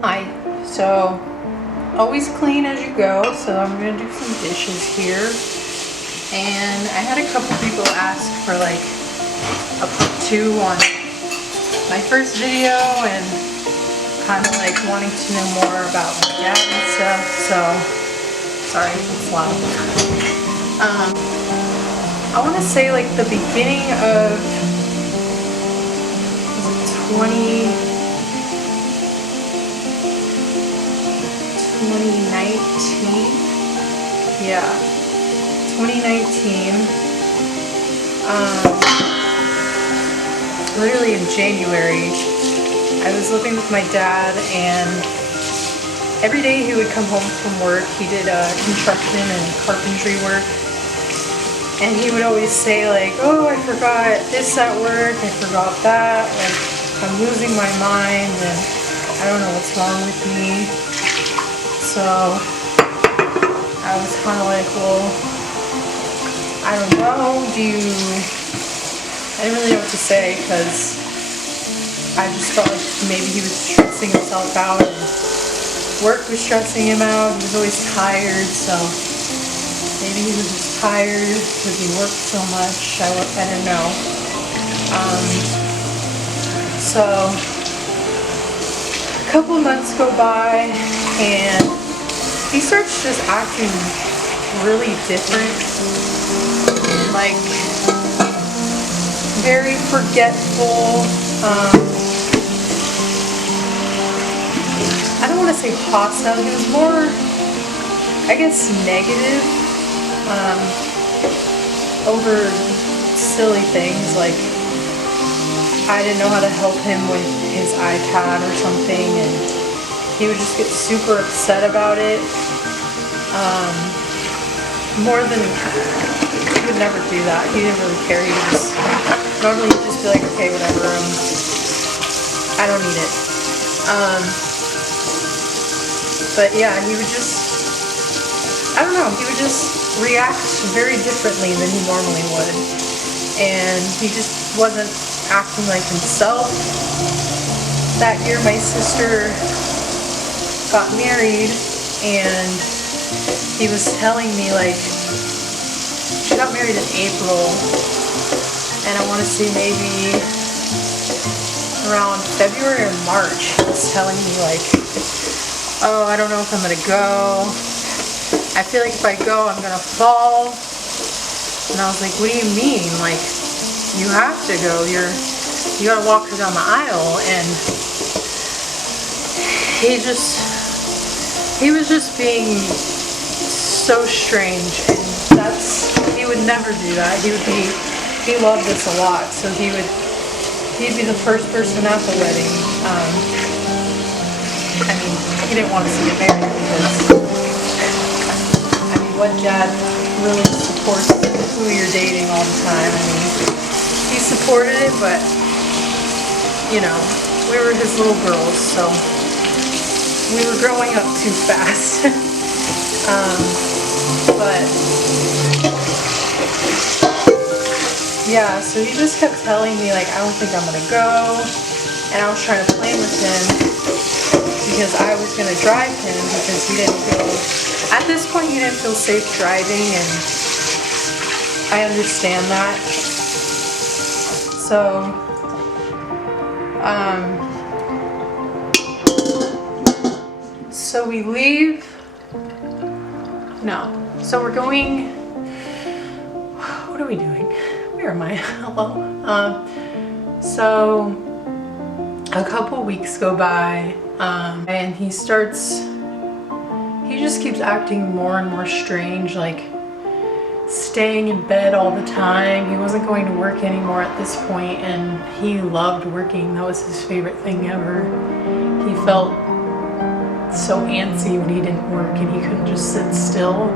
Hi, so always clean as you go, so I'm gonna do some dishes here. And I had a couple people ask for like a part 2 on my first video and kind of like wanting to know more about my dad and stuff, so sorry if it's loud. I want to say like the beginning of 2019, yeah, 2019, literally in January, I was living with my dad, and every day he would come home from work. He did construction and carpentry work, and he would always say like, oh, I forgot this at work, I forgot that, like I'm losing my mind and I don't know what's wrong with me. So I was kind of like, well, I don't know, I didn't really know what to say, because I just felt like maybe he was stressing himself out and work was stressing him out. He was always tired, so maybe he was just tired because he worked so much. I didn't know. So a couple of months go by and he starts just acting really different, like very forgetful. I don't want to say hostile. He was more, I guess, negative over silly things, like I didn't know how to help him with his iPad or something, and he would just get super upset about it. More than, he would never do that. He didn't really care. He would just, normally he'd just be like, okay, whatever, I don't need it. But yeah, he would just, I don't know, he would just react very differently than he normally would. And he just wasn't acting like himself. That year my sister got married, and he was telling me, like, she got married in April, and I want to say maybe around February or March, he was telling me like, oh, I don't know if I'm gonna go. I feel like if I go, I'm gonna fall. And I was like, what do you mean? Like, you have to go. You gotta walk her down the aisle. And he was just being so strange, and he would never do that. He loved us a lot, so he'd be the first person at the wedding. I mean, he didn't want us to get married because, I mean, what dad really supports who you're dating all the time? I mean, he supported it, but, you know, we were his little girls, so we were growing up too fast. But yeah, so he just kept telling me like, I don't think I'm gonna go, and I was trying to plan with him because I was gonna drive him, because he didn't feel, at this point he didn't feel safe driving, and I understand that. So we leave. No. So we're going, what are we doing? Where am I? Hello? So a couple weeks go by, and he just keeps acting more and more strange, like staying in bed all the time. He wasn't going to work anymore at this point, and he loved working. That was his favorite thing ever. He felt so antsy when he didn't work and he couldn't just sit still.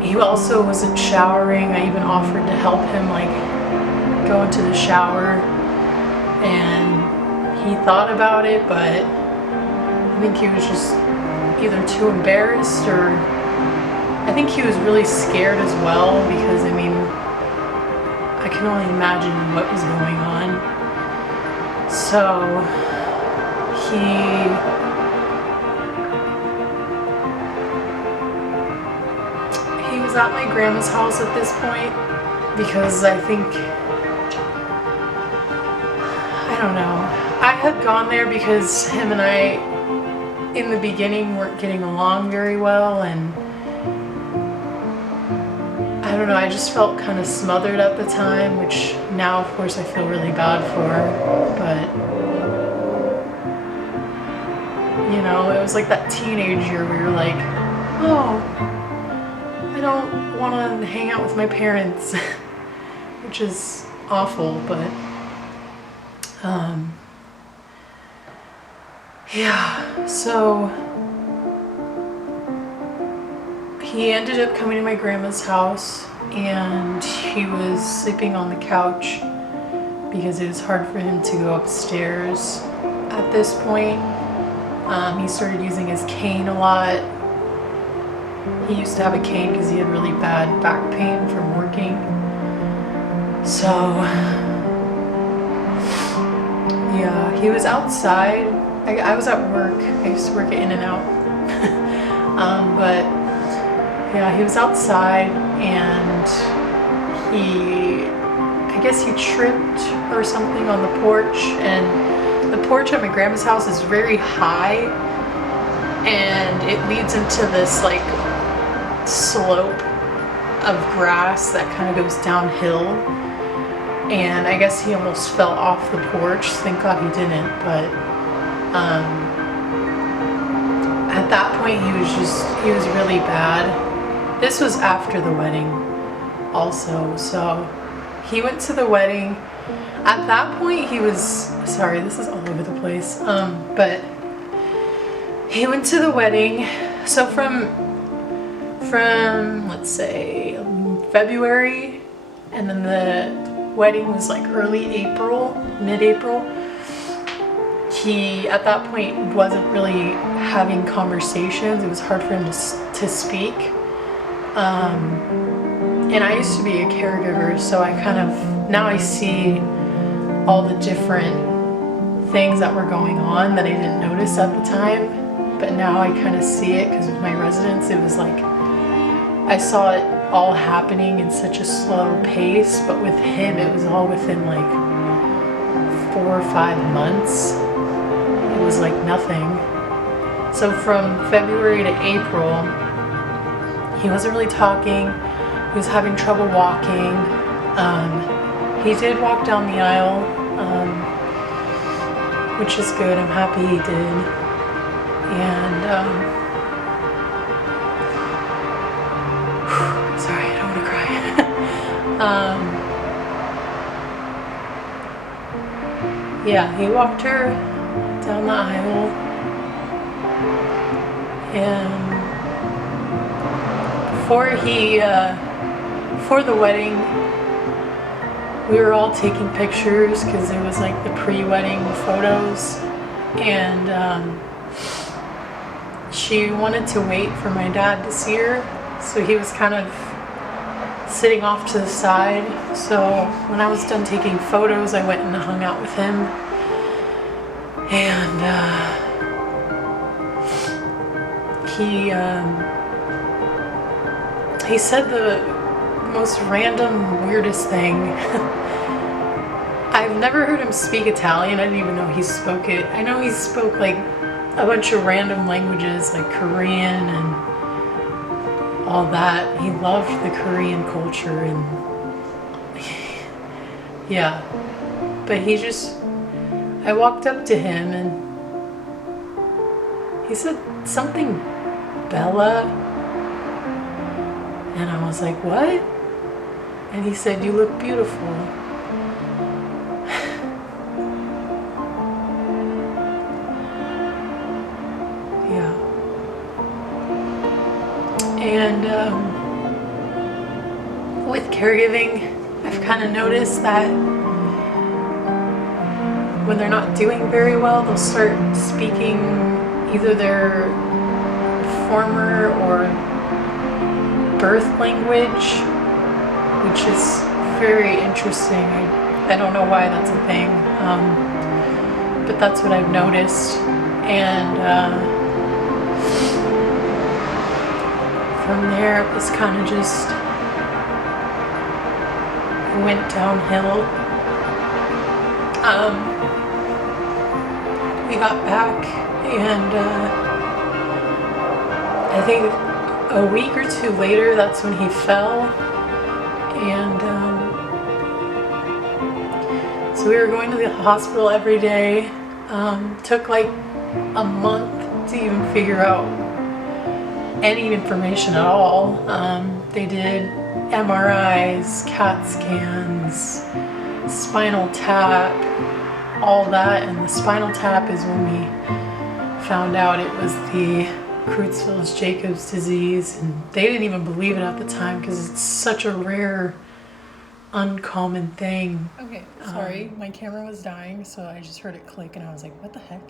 He also wasn't showering. I even offered to help him like go into the shower, and he thought about it, but I think he was just either too embarrassed, or I think he was really scared as well, because I mean, I can only imagine what was going on. So he was at my grandma's house at this point because I don't know. I had gone there because him and I, in the beginning, weren't getting along very well, and I don't know, I just felt kind of smothered at the time, which now, of course, I feel really bad for, but, you know, it was like that teenage year where you're like, oh, I don't want to hang out with my parents, which is awful, but, yeah, so he ended up coming to my grandma's house, and he was sleeping on the couch because it was hard for him to go upstairs at this point. He started using his cane a lot. He used to have a cane because he had really bad back pain from working. So, yeah, he was outside. I was at work. I used to work at In-N-Out. But yeah, he was outside, and I guess he tripped or something on the porch, and the porch at my grandma's house is very high, and it leads into this like slope of grass that kind of goes downhill, and I guess he almost fell off the porch. Thank God he didn't, but at that point he was really bad. This was after the wedding also, so he went to the wedding. At that point he was, sorry, this is all over the place, but he went to the wedding. So from let's say February, and then the wedding was like early April, mid-April. He, at that point, wasn't really having conversations. It was hard for him to speak. And I used to be a caregiver, so I kind of, now I see all the different things that were going on that I didn't notice at the time. But now I kind of see it because with my residents, it was like, I saw it all happening in such a slow pace, but with him, it was all within like 4 or 5 months. It was like nothing. So from February to April, he wasn't really talking. He was having trouble walking. He did walk down the aisle, which is good. I'm happy he did. And sorry, I don't want to cry. Yeah, he walked her down the aisle, and before the wedding, we were all taking pictures because it was like the pre-wedding photos, and she wanted to wait for my dad to see her, so he was kind of sitting off to the side. So when I was done taking photos, I went and hung out with him, and he said the most random, weirdest thing. I've never heard him speak Italian. I didn't even know he spoke it. I know he spoke like a bunch of random languages like Korean and all that. He loved the Korean culture, and yeah. But I walked up to him and he said something, Bella, and I was like, what? And he said, you look beautiful. Yeah. And with caregiving, I've kind of noticed that when they're not doing very well, they'll start speaking either their former or birth language, which is very interesting. I don't know why that's a thing, but that's what I've noticed. And from there, it was kind of just went downhill. We got back, and I think a week or two later, that's when he fell. And so we were going to the hospital every day. Took like a month to even figure out any information at all. They did MRIs, CAT scans, spinal tap, all that. And the spinal tap is when we found out it was the Creutzfeldt-Jacobs disease. And they didn't even believe it at the time because it's such a rare, uncommon thing. Okay, sorry, my camera was dying, so I just heard it click and I was like, what the heck?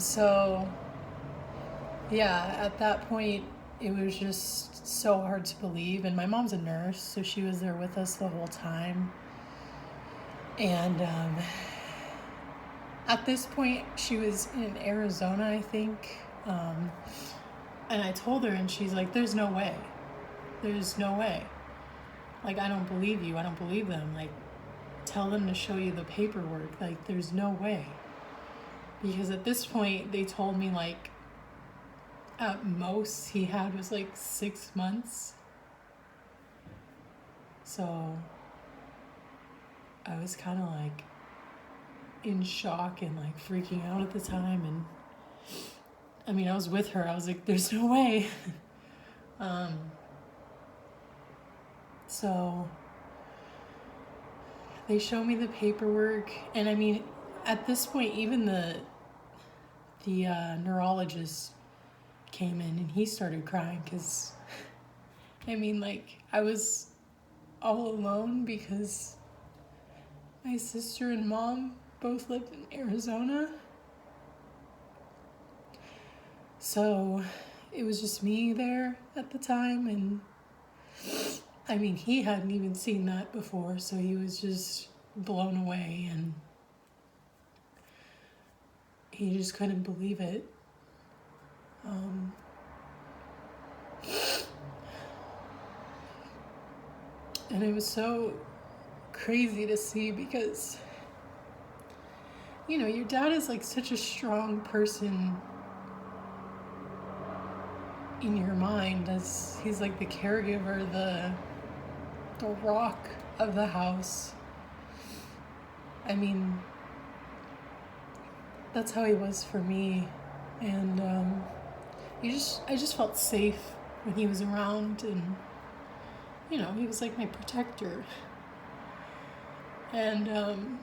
So yeah, at that point it was just so hard to believe. And my mom's a nurse, so she was there with us the whole time. And at this point she was in Arizona, I think. And I told her, and she's like, there's no way. There's no way. Like, I don't believe you. I don't believe them. Like, tell them to show you the paperwork. Like, there's no way. Because at this point, they told me, like, at most he had was, like, 6 months. So I was kind of, like, in shock and, like, freaking out at the time. And, I mean, I was with her. I was like, there's no way. So they show me the paperwork, and I mean, at this point, even the neurologist came in and he started crying because, I mean, like, I was all alone because my sister and mom both lived in Arizona. So it was just me there at the time, and I mean, he hadn't even seen that before, so he was just blown away, and he just couldn't believe it. And it was so crazy to see because, you know, your dad is like such a strong person in your mind, as he's like the caregiver, the rock of the house. I mean, that's how he was for me. And I just felt safe when he was around, and, you know, he was like my protector. And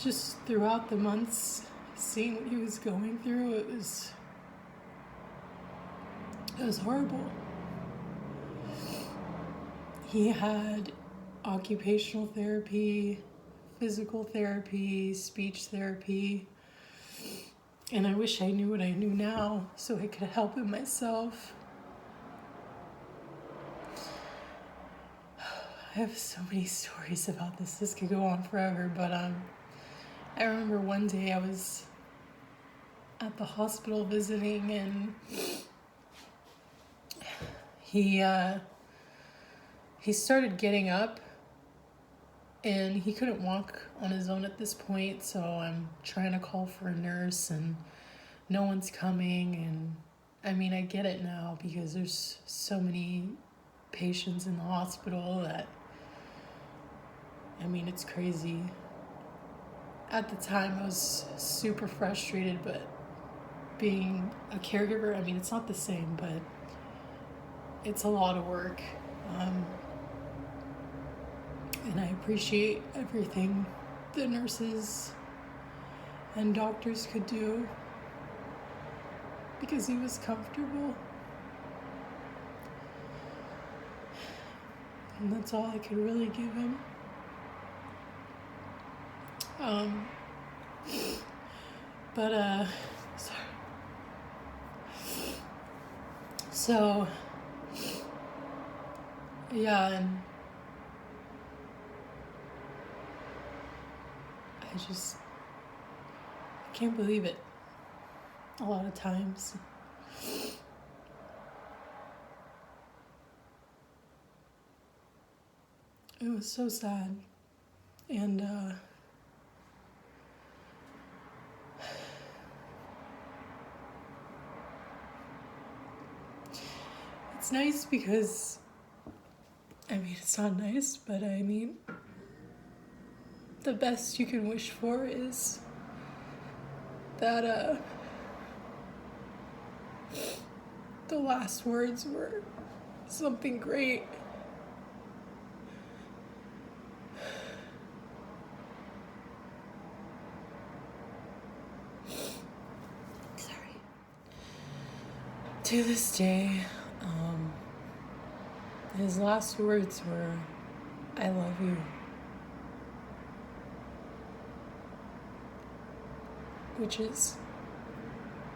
just throughout the months, seeing what he was going through, it was horrible. He had occupational therapy, physical therapy, speech therapy, and I wish I knew what I knew now so I could help him myself. I have so many stories about this. This could go on forever, but I remember one day I was at the hospital visiting, and he started getting up, and he couldn't walk on his own at this point, so I'm trying to call for a nurse, and no one's coming. And I mean, I get it now because there's so many patients in the hospital that, I mean, it's crazy. At the time, I was super frustrated, but being a caregiver, I mean, it's not the same, but it's a lot of work. And I appreciate everything the nurses and doctors could do because he was comfortable. And that's all I could really give him. Sorry. So, yeah, and I can't believe it a lot of times. It was so sad. And it's nice because, I mean, it's not nice, but I mean, the best you can wish for is that the last words were something great. Sorry. To this day, his last words were, "I love you." Which is,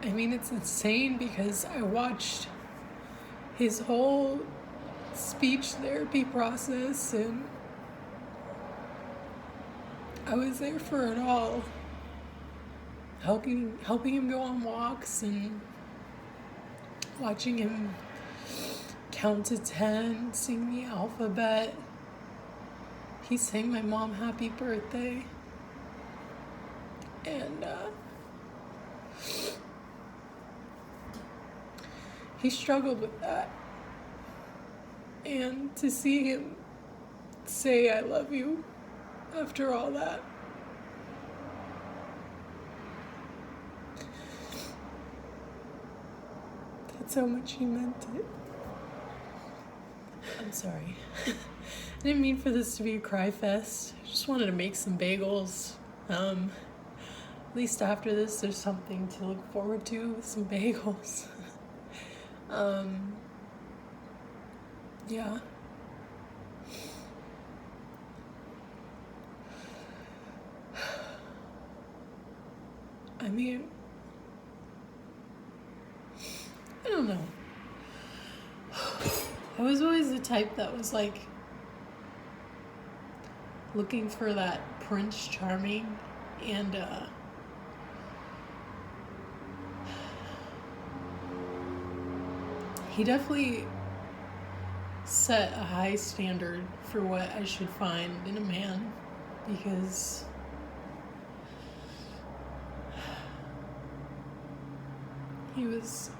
I mean, it's insane because I watched his whole speech therapy process and I was there for it all. Helping him go on walks and watching him count to 10, sing the alphabet. He sang my mom happy birthday. And he struggled with that. And to see him say "I love you" after all that, that's how much he meant it. I'm sorry. I didn't mean for this to be a cry fest. I just wanted to make some bagels. At least after this, there's something to look forward to with some bagels. Yeah. I mean, I don't know. I was always the type that was like looking for that Prince Charming, and he definitely set a high standard for what I should find in a man, because he was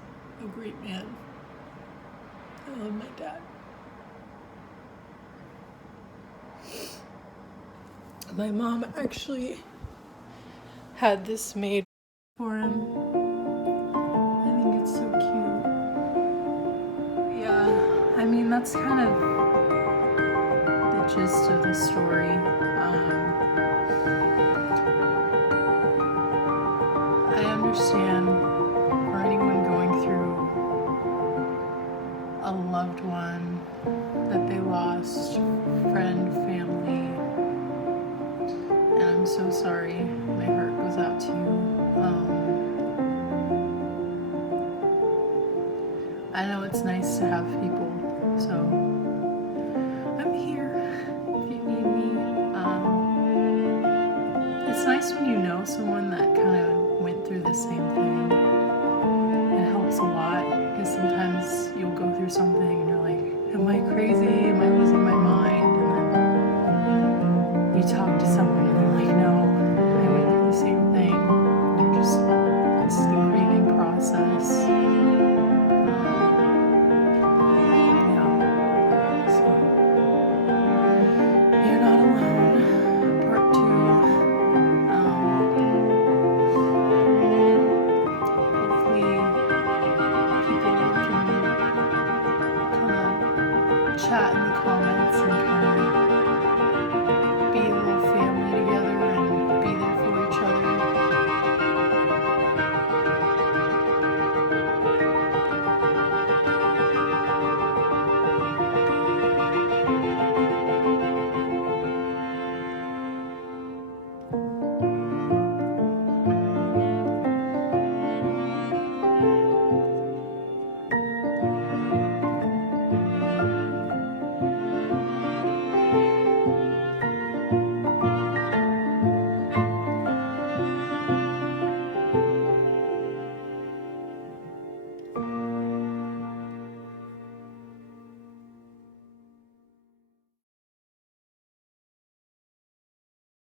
a great man. I love my dad. My mom actually had this made for him. I think it's so cute. Yeah, I mean, that's kind of the gist of the story. I understand for anyone going through a loved one that they lost, friend, family, and I'm so sorry. My heart goes out to you. I know it's nice to have people, so I'm here if you need me. It's nice when you know someone that kind of went through the same thing. It helps a lot, because sometimes you'll go through something and you're like, am I crazy? Am I losing